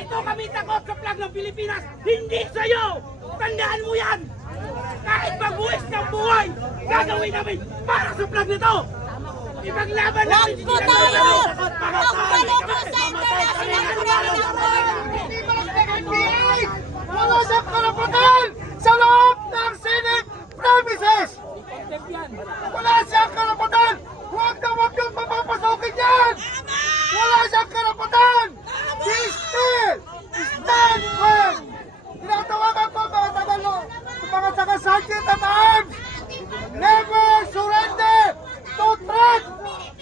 Dito kami takot sa flag ng Pilipinas, hindi sa'yo! Tandaan mo yan! Kahit magbuwis ng buhay, gagawin namin para sa flag nito! Ipaglaban namin si tayo! Magpalito sa international NBI! Wala siyang karapatan sa loob ng Senate premises! Wala siyang karapatan! Huwag yung papapasokin yan! Wala siyang karapatan! He still stand firm! Tinatawagan ko mga Tagalo, mga taga-sergeant at arms! Never surrender to threat!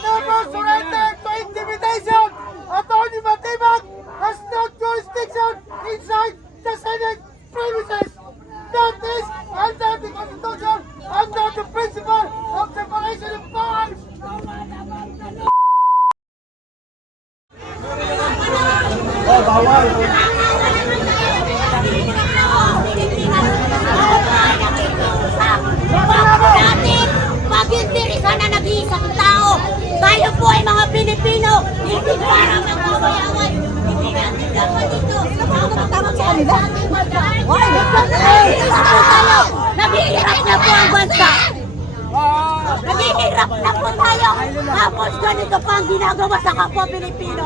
Never surrender to intimidation! Attorney Matibag has no jurisdiction inside the Senate premises! That is under the Constitution, under the principle of separation of powers! Oh, bawal! natin pag-intirisan na nag-iisang tao. Tayo po ay mga Pilipino, hindi para magkaway-away. Hindi natin dapat dito. Tama sa kanila. Naghihirap na po ang bansa. Naghihirap na po tayo. Tapos ganito pa ang ginagawa sa kapwa Pilipino.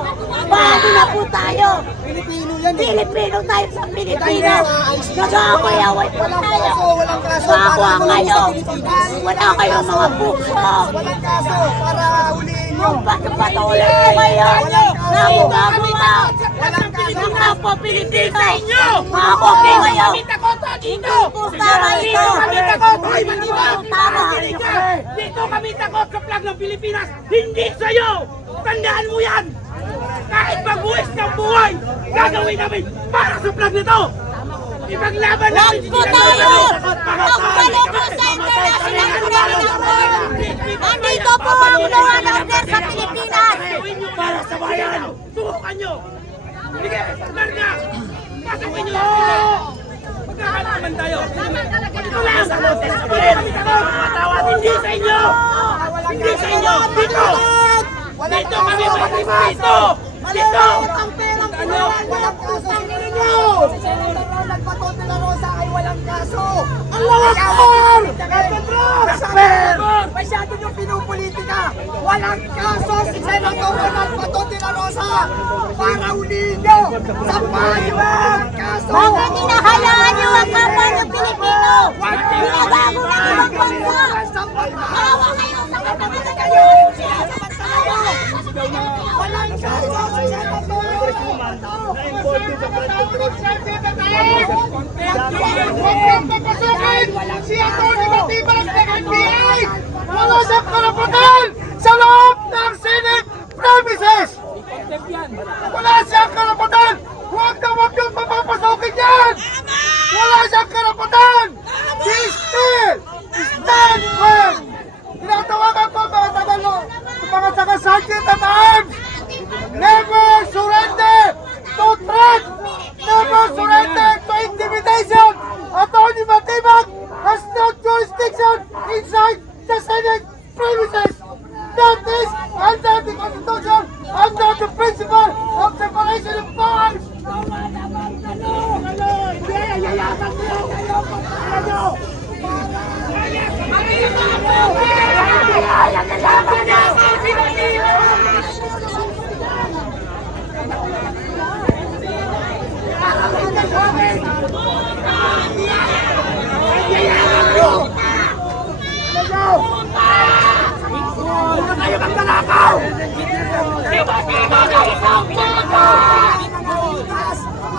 Paano na po tayo? Pilipino yan eh! Pilipino tayo sa Pilipinas. Nag-away-away po tayo. Walang kaso Bawa para kayo. sa Pilipinas! Wala kayong mga bukso. Walang kaso para huliin nyo! Patuloy po kayo. Nakugagawa. Walang kaso! Ng kapwa Pilipino. Mga Dito kopya kami kayo. takot dito! Po tama ito. Dito kami takot! Hoy, Matibag! Tama. Dito kami takot sa flag ng Pilipinas, hindi sa'yo! Tandaan mo yan! Kahit magbuwis ng buhay, gagawin namin para sa flag nito! Ipaglaban namin Wag po tayo! Magpalito sa international community! Andito po ang law and order sa Pilipinas! Gawin nyo para sa bayan! Subukan nyo! Sige, larga! Pasukin nyo! Magkakaroon naman tayo! Ito lang! Matawad! Hindi sa inyo! Hindi sa inyo! Dito! Dito kami Matibag! Dito! Dito! Ang perang kinawan! Walang kaso sa ninyo! Si Senator Ronald Bato de la Rosa ay walang kaso! Ang lawakor! Sakper! Masyado nyo pinupolitika! Walang kaso si Senator Ronald Bato de la Rosa! Para ulihin nyo! Sa payong kaso! Bakit hinahayaan niyo ang kapwa ng Pilipino? Binabago na ibang bansa! Kawa kayo sa kapatid kayo! Walang kaso si Senator Ronald Bato! Si Atty. Matibag ng NBI! Wala siyang karapatan sa loob ng Senate premises! Wala siyang karapatan! Huwag yung papapasokin yan! Wala siyang karapatan! He still stand firm! Tinatawagan ko mga Tagalo, mga taga-sergeant at arms! Never surrender to threat! Never surrender to intimidation! Atty. Matibag has no jurisdiction inside the Senate premises! That is under the Constitution, under the principle of separation of powers! Kayo kang talakaw!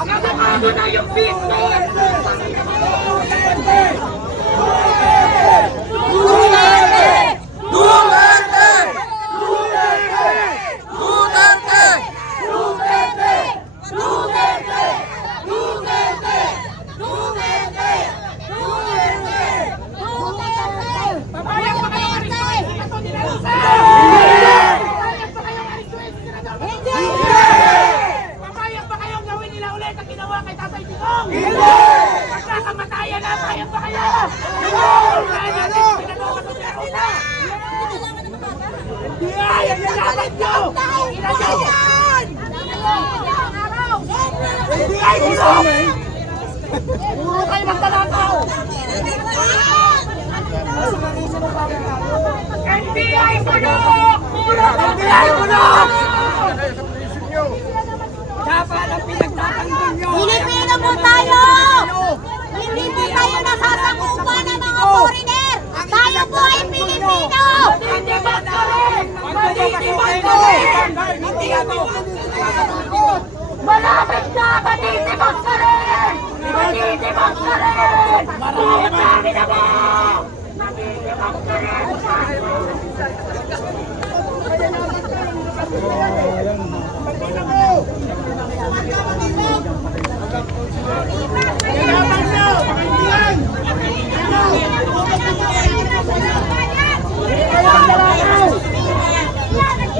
Nakakama na yung business! Papayag ba kayo aristuin si Bato de la Rosa? Papayag ba kayong aristuin si Senador Bato de la Rosa? Papayag ba kayong gawin nila ulit ang ginawa kay Tatay Digong? Hindi! Pagkakamatayan na, papayag ba kayo? Hindi! Yan! Yan! Yan! Yan! NBI bulok! Puro kayo magtanakaw! NBI bulok! NBI bulok! Dapat ang pinagtatanggol nyo! Pilipino po tayo! Hindi po tayo nasasakupan ng mga foreigner! Tayo po ay Pilipino! Matitibag ka rin! Matitibag ka rin! Malapit na! Matitibag ka rin! Matitibag ka rin! Marami na mo! Matitibag ka rin!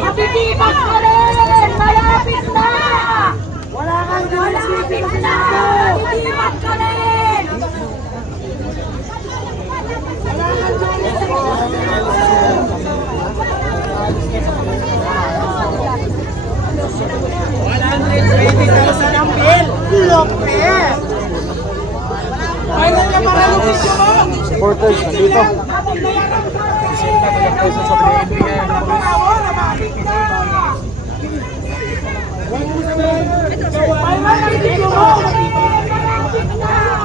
Matitibag ka rin! Malapit na! Wala kang malapit na! Matitibag ka rin! Lopez! Final na para lumisyo mo! Supporters, nandito.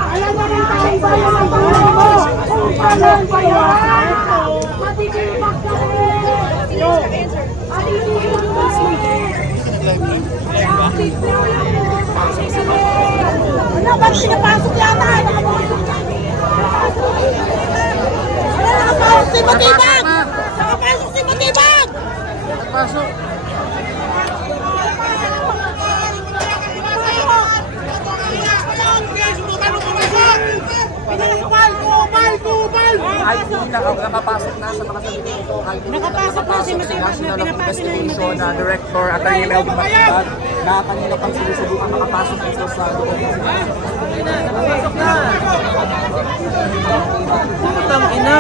Alam mo rin tayo bayan ang buhay mo! Kung paano ba yan? Matitibag ka rin! Ano ba't pinapasok yata? Nakapasok si Matibag! Nakapasok si Matibag! Pasok. Nakapasok na sa mga Nakapasok na si Matibag na pinapasok na yung investigation na director at ang Melvin Matibag na kanina pang sinusubukan makapasok dito sa loob. Nakapasok na! Putang ina!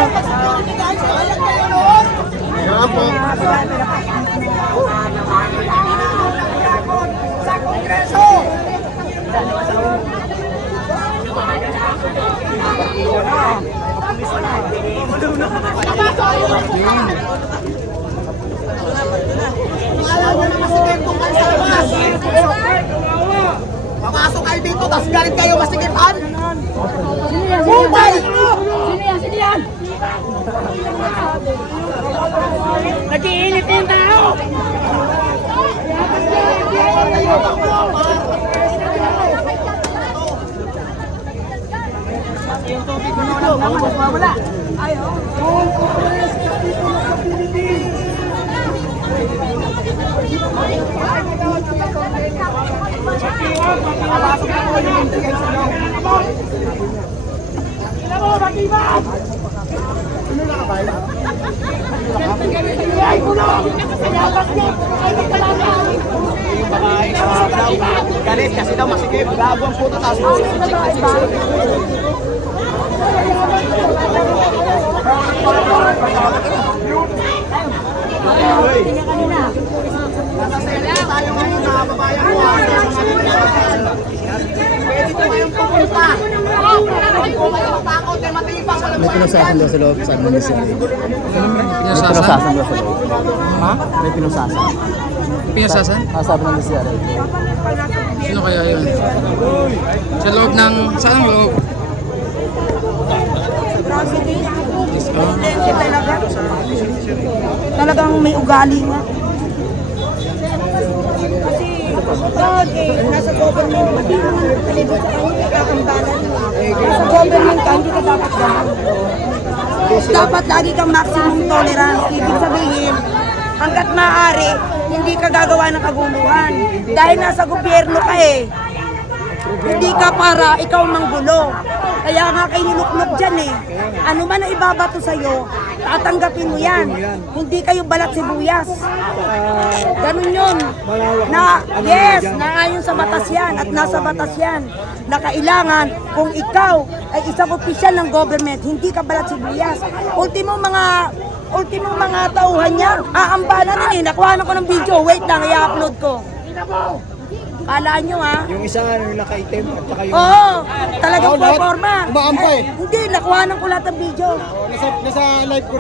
Sa Kongreso! Papasok kayo dito, tapos galit kayo masigipan? Bumay! Sino yan? Nag-iinit yung tao! Yung tubig mo lang naman, mawala. Ayaw. Galit kasi daw masikip. Gago ang puto taas mo. Tayo ngayon na babayan ko. Pwede ko kayong pupunta. Takot na matibang. May pinusasan daw sa loob sa administrative. May pinusasan daw sa loob. Ha? May pinusasan. Pinasasan? Sabi ng DCR. Sino kaya yun? Sa loob ng... Saan ang loob? Talagang may ugali nga. Kasi nasa government, hindi naman palibot sa kanya, nagkakambalan. Nasa government ka, hindi ka dapat gano'n. Dapat lagi kang maximum tolerance. Ibig sabihin, hanggat maaari, hindi ka gagawa ng kaguluhan. Dahil nasa gobyerno ka eh. Hindi ka para ikaw manggulo. Kaya nga kayo niluklok dyan eh. Ano man na ibabato sa'yo, tatanggapin mo yan. Hindi kayo balat sibuyas. Ganun yun. Yes, naayon sa batas yan at nasa batas yan. Na kailangan kung ikaw ay isang opisyal ng government, hindi ka balat sibuyas. Ultimong mga tauhan niya, aambanan na eh. Nakuha na ko ng video. Wait lang, i-upload ko. Kala nyo ha? Yung isa, yung naka-itim at saka yung... Oo, talagang Oo, lahat performa. umaampa eh. Hindi, nakuha ko lahat ng video. Nasa live ko